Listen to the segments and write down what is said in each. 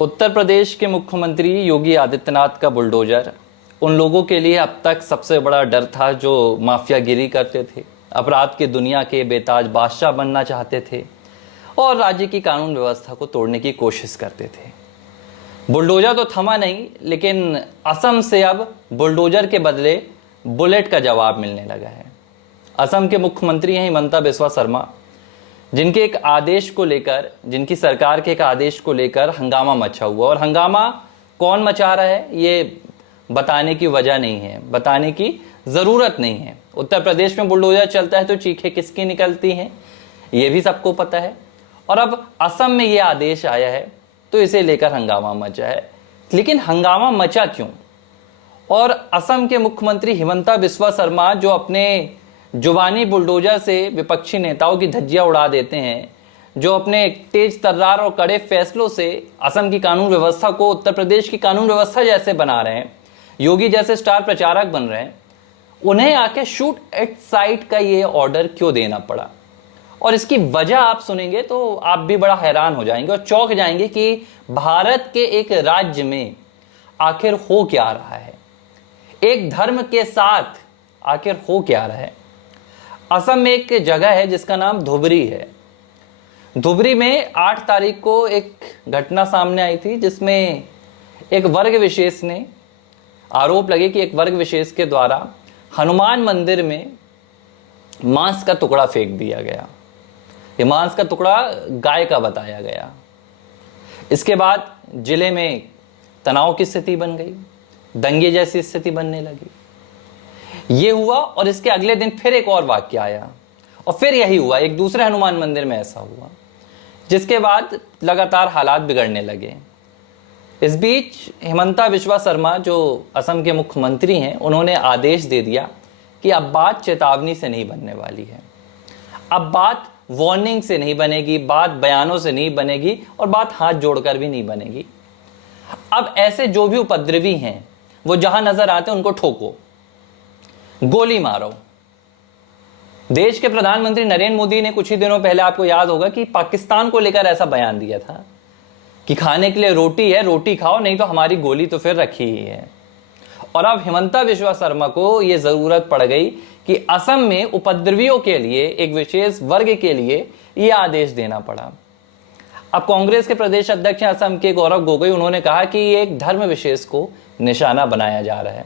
उत्तर प्रदेश के मुख्यमंत्री योगी आदित्यनाथ का बुलडोजर उन लोगों के लिए अब तक सबसे बड़ा डर था जो माफियागिरी करते थे, अपराध की दुनिया के बेताज बादशाह बनना चाहते थे और राज्य की कानून व्यवस्था को तोड़ने की कोशिश करते थे। बुलडोजर तो थमा नहीं, लेकिन असम से अब बुलडोजर के बदले बुलेट का जवाब मिलने लगा है। असम के मुख्यमंत्री हैं हिमंता बिस्वा शर्मा, जिनके एक आदेश को लेकर, जिनकी सरकार के एक आदेश को लेकर हंगामा मचा हुआ। और हंगामा कौन मचा रहा है ये बताने की वजह नहीं है, बताने की ज़रूरत नहीं है। उत्तर प्रदेश में बुलडोजर चलता है तो चीखें किसकी निकलती हैं ये भी सबको पता है। और अब असम में ये आदेश आया है तो इसे लेकर हंगामा मचा है। लेकिन हंगामा मचा क्यों? और असम के मुख्यमंत्री हिमंता बिस्वा शर्मा जो अपने जुबानी बुलडोजर से विपक्षी नेताओं की धज्जियां उड़ा देते हैं, जो अपने तेज तर्रार और कड़े फैसलों से असम की कानून व्यवस्था को उत्तर प्रदेश की कानून व्यवस्था जैसे बना रहे हैं, योगी जैसे स्टार प्रचारक बन रहे हैं, उन्हें आके शूट एट साइट का ये ऑर्डर क्यों देना पड़ा? और इसकी वजह आप सुनेंगे तो आप भी बड़ा हैरान हो जाएंगे और चौंक जाएंगे कि भारत के एक राज्य में आखिर हो क्या रहा है, एक धर्म के साथ आखिर हो क्या रहा है। असम में एक जगह है जिसका नाम धुबरी है। धुबरी में 8 तारीख को एक घटना सामने आई थी जिसमें एक वर्ग विशेष ने आरोप लगे कि एक वर्ग विशेष के द्वारा हनुमान मंदिर में मांस का टुकड़ा फेंक दिया गया। ये मांस का टुकड़ा गाय का बताया गया। इसके बाद जिले में तनाव की स्थिति बन गई, दंगे जैसी स्थिति बनने लगी। ये हुआ और इसके अगले दिन फिर एक और वाक्य आया और फिर यही हुआ, एक दूसरे हनुमान मंदिर में ऐसा हुआ, जिसके बाद लगातार हालात बिगड़ने लगे। इस बीच हिमंता बिस्वा शर्मा जो असम के मुख्यमंत्री हैं, उन्होंने आदेश दे दिया कि अब बात चेतावनी से नहीं बनने वाली है, अब बात वार्निंग से नहीं बनेगी, बात बयानों से नहीं बनेगी और बात हाथ जोड़कर भी नहीं बनेगी। अब ऐसे जो भी उपद्रवी हैं वो जहां नजर आते हैं उनको ठोको, गोली मारो। देश के प्रधानमंत्री नरेंद्र मोदी ने कुछ ही दिनों पहले, आपको याद होगा, कि पाकिस्तान को लेकर ऐसा बयान दिया था कि खाने के लिए रोटी है, रोटी खाओ, नहीं तो हमारी गोली तो फिर रखी ही है। और अब हिमंता बिस्वा शर्मा को यह जरूरत पड़ गई कि असम में उपद्रवियों के लिए, एक विशेष वर्ग के लिए यह आदेश देना पड़ा। अब कांग्रेस के प्रदेश अध्यक्ष असम के गौरव गोगोई, उन्होंने कहा कि एक धर्म विशेष को निशाना बनाया जा रहा है।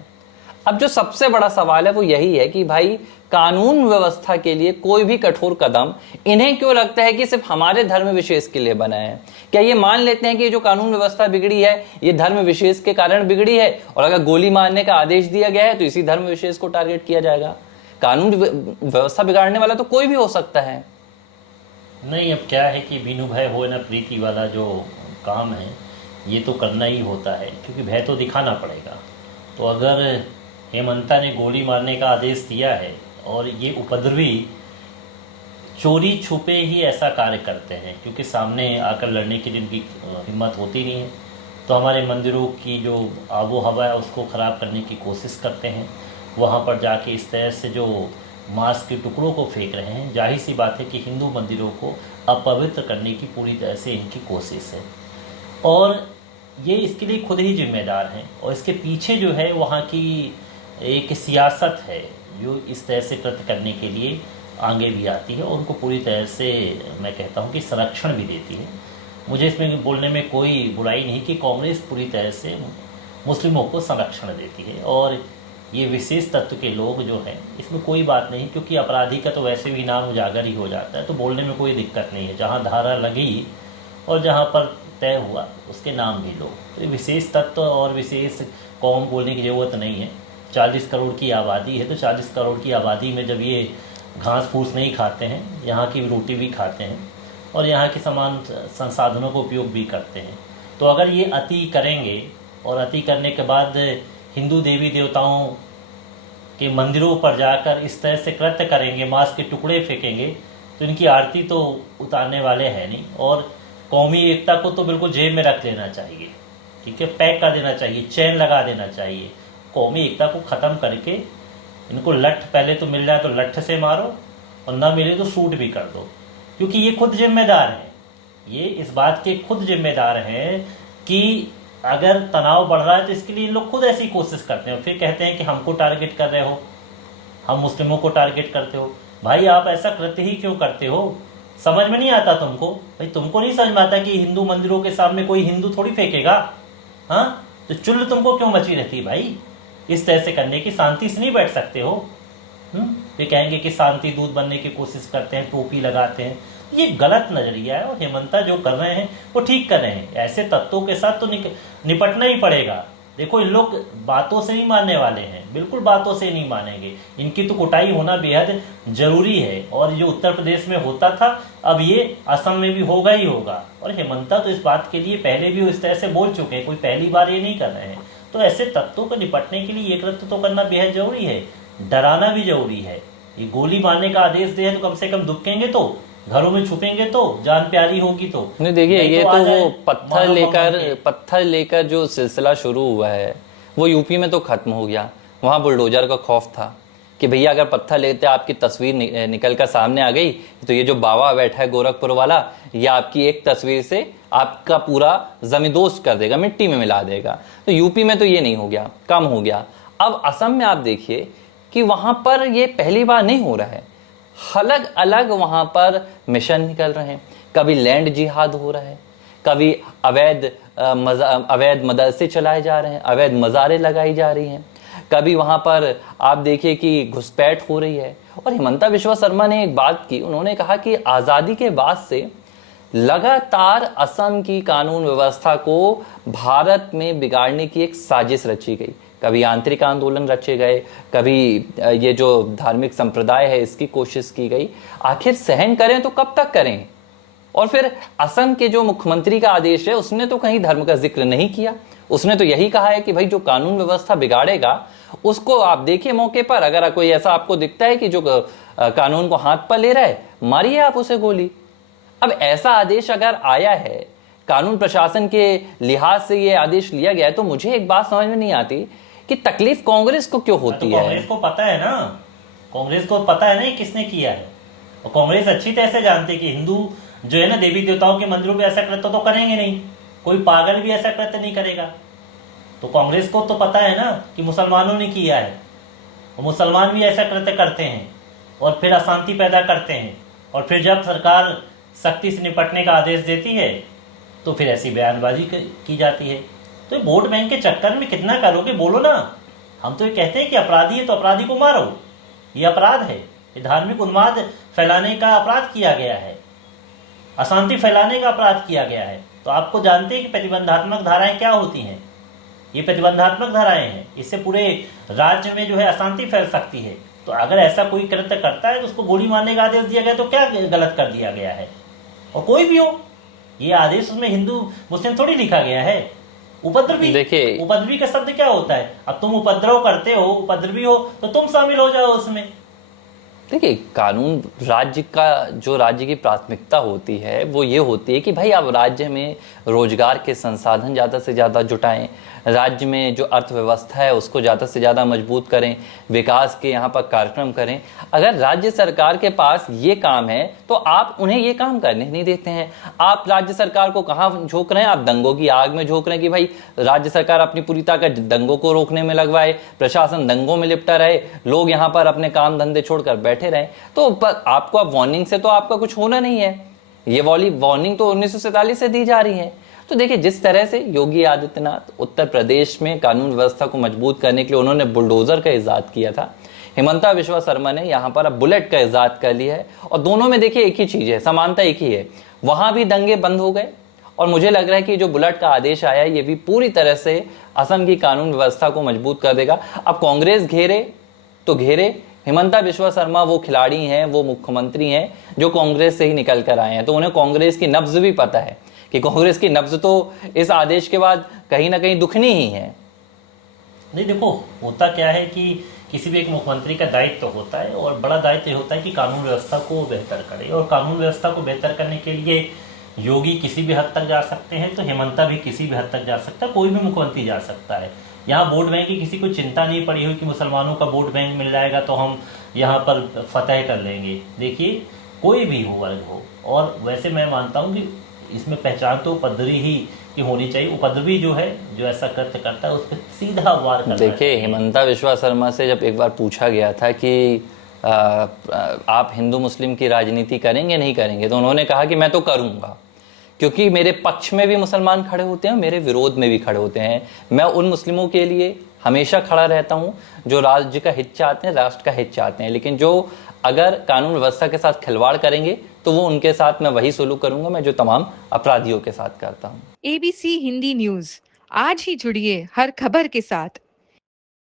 अब जो सबसे बड़ा सवाल है वो यही है कि भाई कानून व्यवस्था के लिए कोई भी कठोर कदम इन्हें क्यों लगता है कि सिर्फ हमारे धर्म विशेष के लिए बना है? क्या ये मान लेते हैं कि जो कानून व्यवस्था बिगड़ी है ये धर्म विशेष के कारण बिगड़ी है और अगर गोली मारने का आदेश दिया गया है तो इसी धर्म विशेष को टारगेट किया जाएगा? कानून व्यवस्था बिगाड़ने वाला तो कोई भी हो सकता है। नहीं, अब क्या है कि बिनु भय हो न प्रीति वाला जो काम है ये तो करना ही होता है, क्योंकि भय तो दिखाना पड़ेगा। तो अगर हेमंता ने गोली मारने का आदेश दिया है और ये उपद्रवी चोरी छुपे ही ऐसा कार्य करते हैं, क्योंकि सामने आकर लड़ने की जिनकी हिम्मत होती नहीं है, तो हमारे मंदिरों की जो आबो हवा है उसको ख़राब करने की कोशिश करते हैं। वहाँ पर जाके इस तरह से जो मांस के टुकड़ों को फेंक रहे हैं, जाहिर सी बात है कि हिंदू मंदिरों को अपवित्र करने की पूरी तरह से इनकी कोशिश है और ये इसके लिए खुद ही जिम्मेदार हैं। और इसके पीछे जो है वहाँ की एक सियासत है जो इस तरह से कृत्य करने के लिए आगे भी आती है और उनको पूरी तरह से, मैं कहता हूँ कि संरक्षण भी देती है। मुझे इसमें बोलने में कोई बुराई नहीं कि कांग्रेस पूरी तरह से मुस्लिमों को संरक्षण देती है और ये विशेष तत्व के लोग जो हैं इसमें कोई बात नहीं, क्योंकि अपराधी का तो वैसे भी नाम उजागर ही हो जाता है, तो बोलने में कोई दिक्कत नहीं है। जहाँ धारा लगी और जहाँ पर तय हुआ उसके नाम भी लो। तो ये विशेष तत्व और विशेष कौम बोलने की ज़रूरत नहीं है। 40 करोड़ की आबादी है तो 40 करोड़ की आबादी में जब ये घास फूस नहीं खाते हैं, यहाँ की रोटी भी खाते हैं और यहाँ के समान संसाधनों का उपयोग भी करते हैं, तो अगर ये अति करेंगे और अति करने के बाद हिंदू देवी देवताओं के मंदिरों पर जाकर इस तरह से कृत्य करेंगे, मांस के टुकड़े फेंकेंगे, तो इनकी आरती तो उतारने वाले हैं नहीं। और कौमी एकता को तो बिल्कुल जेब में रख लेना चाहिए, ठीक है, पैक कर देना चाहिए, चैन लगा देना चाहिए। कौमी एकता को ख़त्म करके इनको लठ, पहले तो मिल जाए तो लठ से मारो और ना मिले तो शूट भी कर दो, क्योंकि ये खुद जिम्मेदार हैं, ये इस बात के खुद जिम्मेदार हैं कि अगर तनाव बढ़ रहा है तो इसके लिए इन लोग खुद ऐसी कोशिश करते हैं, फिर कहते हैं कि हमको टारगेट कर रहे हो, हम मुस्लिमों को टारगेट करते हो। भाई आप ऐसा कृत्य ही क्यों करते हो? समझ में नहीं आता तुमको? भाई तुमको नहीं समझ में आता कि हिंदू मंदिरों के सामने कोई हिंदू थोड़ी फेंकेगा? हाँ, तो चुल्ल तुमको क्यों मची रहती है भाई? इस तरह से करने की शांति से नहीं बैठ सकते हो? वे कहेंगे कि शांति दूत बनने की कोशिश करते हैं, टोपी लगाते हैं। ये गलत नजरिया है और हेमंता जो कर रहे हैं वो ठीक कर रहे हैं। ऐसे तत्वों के साथ तो निपटना ही पड़ेगा। देखो इन लोग बातों से नहीं मानने वाले हैं, बिल्कुल बातों से नहीं मानेंगे। इनकी तो कुटाई होना बेहद जरूरी है और जो उत्तर प्रदेश में होता था अब ये असम में भी होगा ही होगा। और हेमंता तो इस बात के लिए पहले भी इस तरह से बोल चुके हैं, कोई पहली बार ये नहीं कर रहे हैं। तो ऐसे तत्वों को निपटने के लिए ये कृत्य तो करना बेहद जरूरी है, डराना भी जरूरी है। ये गोली मारने का आदेश दे तो कम से कम दुखेंगे तो, घरों में छुपेंगे तो, जान प्यारी होगी तो। नहीं देखिए, ये तो तो आ जाए वो मानो पत्थर लेकर जो सिलसिला शुरू हुआ है वो यूपी में तो खत्म हो गया। वहाँ बुलडोजर का खौफ था कि भैया अगर पत्थर लेते आपकी तस्वीर निकल कर सामने आ गई तो ये जो बाबा बैठा है गोरखपुर वाला, ये आपकी एक तस्वीर से आपका पूरा जमींदोज कर देगा, मिट्टी में मिला देगा। तो यूपी में तो ये नहीं हो गया, कम हो गया। अब असम में आप देखिए कि वहाँ पर ये पहली बार नहीं हो रहा है, अलग अलग वहाँ पर मिशन निकल रहे हैं। कभी लैंड जिहाद हो रहा है, कभी अवैध मदरसे चलाए जा रहे हैं, अवैध मज़ारें लगाई जा रही हैं, कभी वहाँ पर आप देखिए कि घुसपैठ हो रही है। और हिमंता बिश्वा शर्मा ने एक बात की, उन्होंने कहा कि आज़ादी के बाद से लगातार असम की कानून व्यवस्था को भारत में बिगाड़ने की एक साजिश रची गई। कभी आंतरिक आंदोलन रचे गए, कभी ये जो धार्मिक संप्रदाय है इसकी कोशिश की गई। आखिर सहन करें तो कब तक करें? और फिर असम के जो मुख्यमंत्री का आदेश है उसने तो कहीं धर्म का जिक्र नहीं किया। उसने तो यही कहा है कि भाई जो कानून व्यवस्था बिगाड़ेगा उसको आप देखिए मौके पर, अगर कोई ऐसा आपको दिखता है कि जो कानून को हाथ पर ले रहा है, मारिए आप उसे गोली। अब ऐसा आदेश अगर आया है, कानून प्रशासन के लिहाज से ये आदेश लिया गया है, तो मुझे एक बात समझ में नहीं आती कि तकलीफ कांग्रेस को क्यों होती है। कांग्रेस को पता है ना, कांग्रेस को पता है ना ये किसने किया है। और कांग्रेस अच्छी तरह से जानती है कि हिंदू जो है ना देवी देवताओं के मंदिरों पे ऐसा कृत्य तो करेंगे नहीं, कोई पागल भी ऐसा कृत्य नहीं करेगा। तो कांग्रेस को तो पता है ना कि मुसलमानों ने किया है, और मुसलमान भी ऐसा कृत्य करते हैं और फिर अशांति पैदा करते हैं। और फिर जब सरकार सख्ती से निपटने का आदेश देती है तो फिर ऐसी बयानबाजी की जाती है। तो वोट बैंक के चक्कर में कितना करोगे, बोलो ना। हम तो ये कहते हैं कि अपराधी है तो अपराधी को मारो, ये अपराध है, ये धार्मिक उन्माद फैलाने का अपराध किया गया है, अशांति फैलाने का अपराध किया गया है। तो आपको जानते हैं कि प्रतिबंधात्मक धाराएं क्या होती हैं? ये प्रतिबंधात्मक धाराएं हैं, इससे पूरे राज्य में जो है अशांति फैल सकती है। तो अगर ऐसा कोई कृत्य करता है तो उसको गोली मारने का आदेश दिया गया, तो क्या गलत कर दिया गया है? और कोई भी हो, ये आदेश उसमें हिंदू मुस्लिम थोड़ी लिखा गया है। उपद्रवी, देखिए उपद्रवी का शब्द क्या होता है? अब तुम उपद्रव करते हो, उपद्रवी हो, तो तुम शामिल हो जाओ उसमें। देखिए, कानून राज्य की प्राथमिकता होती है वो ये होती है कि भाई आप राज्य में रोजगार के संसाधन ज़्यादा से ज़्यादा जुटाएं, राज्य में जो अर्थव्यवस्था है उसको ज़्यादा से ज़्यादा मजबूत करें, विकास के यहाँ पर कार्यक्रम करें। अगर राज्य सरकार के पास ये काम है तो आप उन्हें ये काम करने नहीं देते हैं। आप राज्य सरकार को कहाँ झोंक रहे हैं? आप दंगों की आग में झोंक रहे हैं कि भाई राज्य सरकार अपनी पूरी ताकत दंगों को रोकने में लगवाए, प्रशासन दंगों में लिपटा रहे, लोग यहाँ पर अपने काम धंधे छोड़कर बैठे रहे। तो आपको अब वार्निंग से तो आपका कुछ होना नहीं है, ये वार्निंग तो 1947 से दी जा रही है। तो देखिए, जिस तरह से योगी आदित्यनाथ उत्तर प्रदेश में कानून व्यवस्था को मजबूत करने के लिए उन्होंने बुलडोजर का इजाद किया था, हिमंता बिश्वा शर्मा ने यहाँ पर अब बुलेट का इजाद कर लिया है। और दोनों में देखिए एक ही चीज है, समानता एक ही है। वहां भी दंगे बंद हो गए और मुझे लग रहा है कि जो बुलेट का आदेश आया ये भी पूरी तरह से असम की कानून व्यवस्था को मजबूत कर देगा। अब कांग्रेस घेरे तो घेरे, हिमंता बिश्वा शर्मा वो खिलाड़ी हैं, वो मुख्यमंत्री हैं जो कांग्रेस से ही निकल कर आए हैं, तो उन्हें कांग्रेस की नब्ज भी पता है कि कांग्रेस की नब्ज तो इस आदेश के बाद कहीं ना कहीं दुखनी ही है। नहीं देखो, होता क्या है कि किसी भी एक मुख्यमंत्री का दायित्व होता है और बड़ा दायित्व होता है कि कानून व्यवस्था को बेहतर करे। और कानून व्यवस्था को बेहतर करने के लिए योगी किसी भी हद तक जा सकते हैं, तो हेमंता भी किसी भी हद तक जा सकता है, कोई भी मुख्यमंत्री जा सकता है। यहाँ वोट बैंक की किसी को चिंता नहीं पड़ी हुई कि मुसलमानों का वोट बैंक मिल जाएगा तो हम यहाँ पर फतह कर लेंगे। देखिए, कोई भी हो वर्ग हो, और वैसे मैं मानता हूँ कि इसमें पहचान तो उपद्रवी ही की होनी चाहिए। उपद्रवी जो है, जो ऐसा कृत्य करता है, उस पर सीधा वार करना देखिए, चाहिए। हेमंता विश्वा शर्मा से जब एक बार पूछा गया था कि आप हिंदू मुस्लिम की राजनीति करेंगे नहीं करेंगे, तो उन्होंने कहा कि मैं तो करूंगा, क्योंकि मेरे पक्ष में भी मुसलमान खड़े होते हैं, मेरे विरोध में भी खड़े होते हैं। मैं उन मुस्लिमों के लिए हमेशा खड़ा रहता हूं जो राज्य का हित चाहते हैं, राष्ट्र का हित चाहते हैं, लेकिन जो अगर कानून व्यवस्था के साथ खिलवाड़ करेंगे तो वो उनके साथ मैं वही सलूक करूंगा मैं जो तमाम अपराधियों के साथ करता हूं। ABC हिंदी न्यूज, आज ही जुड़िए हर खबर के साथ